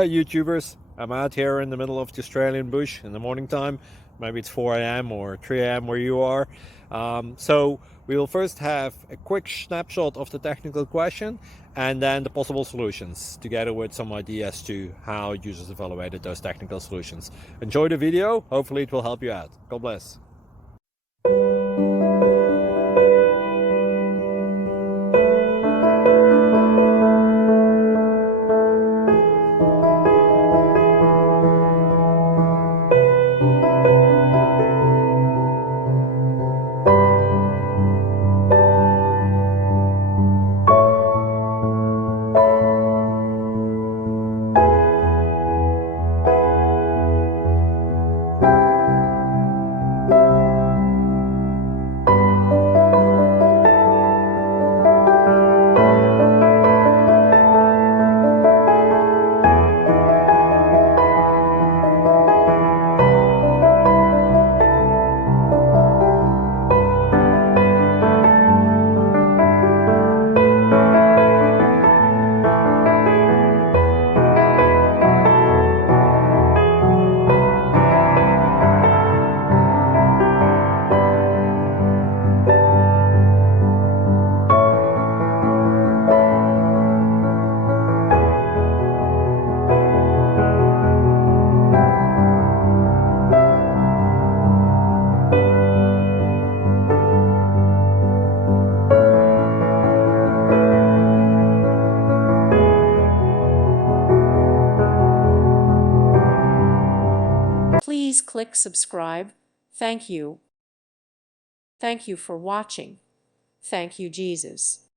Hi YouTubers, I'm out here in the middle of the Australian bush in the morning time. Maybe it's 4 a.m. or 3 a.m. where you are. So we will first have a quick snapshot of the technical question and then the possible solutions, together with some ideas to how users evaluated those technical solutions. Enjoy the video, hopefully it will help you out. God bless. Please click subscribe. Thank you. Thank you for watching. Thank you, Jesus.